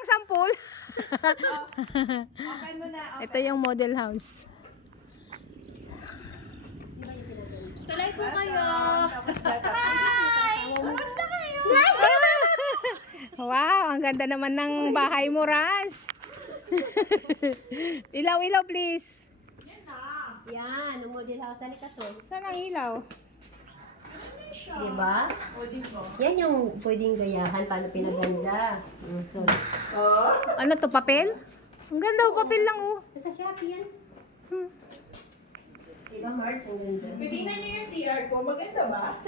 isang sample. Open mo na. Ito yung model house. Tuloy po kayo. Kumusta kayo? Wow, ang ganda naman ng bahay mo, Raz. Ilaw-ilaw, please. Yan, ang model house. Dali ka, so. Saan ang ilaw? Diba? O, di ba? Yan yung pwedeng gayahan. Paano pinaganda. Sorry. Oh. Ano to, papel? Ang ganda, papel lang, oh. Sa Shopee yan. Diba, March? Ang ganda. Tingnan niyo yung CR ko. Maganda ba?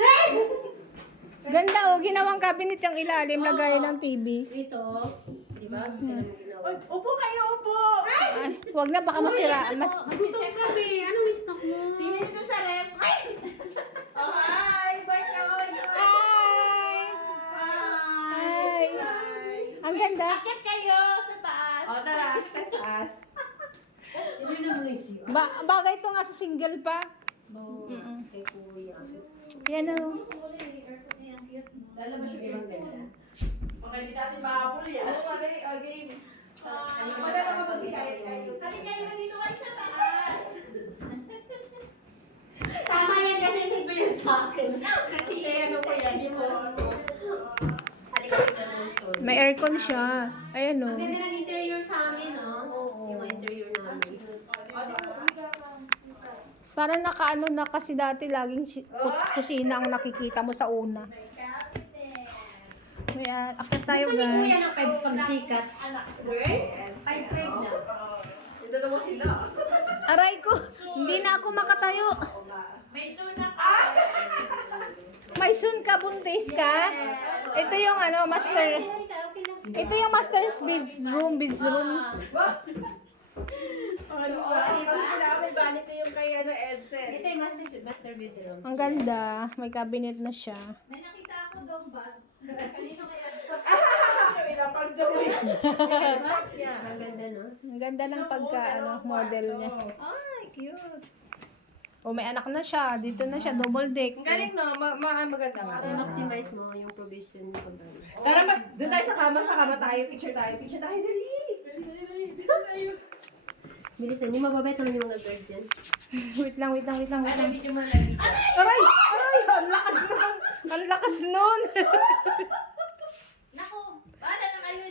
Ganda, oh. Ginawang cabinet yung ilalim, lagayan ng TV. Ito. Diba? Ito na mo ginawa. Oy, upo kayo, upo. Ay, wag na, baka masira. Gutom kami. Anong stock mo? Tingnan niyo sa ref. Oh, hi. Bye na. Hi! Hi! Ang ganda. Akit kayo sa taas. O, tara. Taas. Ito na mo yung Bagay to nga sa single pa. Kay Kuya. Yan, oh. Ay, ang cute. Lalabas yung Ang ibang ganda. Okay, hindi natin mahabol yan. Okay, game. Maganda ka mag-kayo. Halika kayo, dito kayo sa taas. Tama yan kasi simple yun sa akin. Kasi ano ko yan, yung post ko. Halika tingnan mo yung story. May aircon siya. Ayan, oh. Ang ganda ng interior sa amin, no? Oo. Yung interior namin. Parang nakaano na kasi dati laging kusina ang nakikita mo sa una. May akit tayo, Gusto ni Kuya guys. ng 5 pagsikat. Girl? 5 na. Ito naman sila. Aray ko, hindi na ako makatayo. May sunak ka. May soon ka, buntis ka. Ito yung ano, master. Okay lang. Ito yung master's bedrooms. Ano ba? Kasi kailangan may vanity yung kay Edsen. Ito yung master bedroom. Ang ganda, may cabinet na siya. May nakita ako doon bag. Kanino kaya? Ilapag daw yan. Ang ganda, no? Ang ganda ng pagka model niya. Ay, cute. O may anak na siya, dito na siya, double deck. Ang galing no, maganda nga. Maximize mo yung provision mo pag Tara, doon tayo sa kama tayo, picture tayo, dali. Dali. Bilisan, yung mababait naman yung mga guardian. Wait lang. Video mo na video. Aray! Ang lakas nun! Ang lakas nun!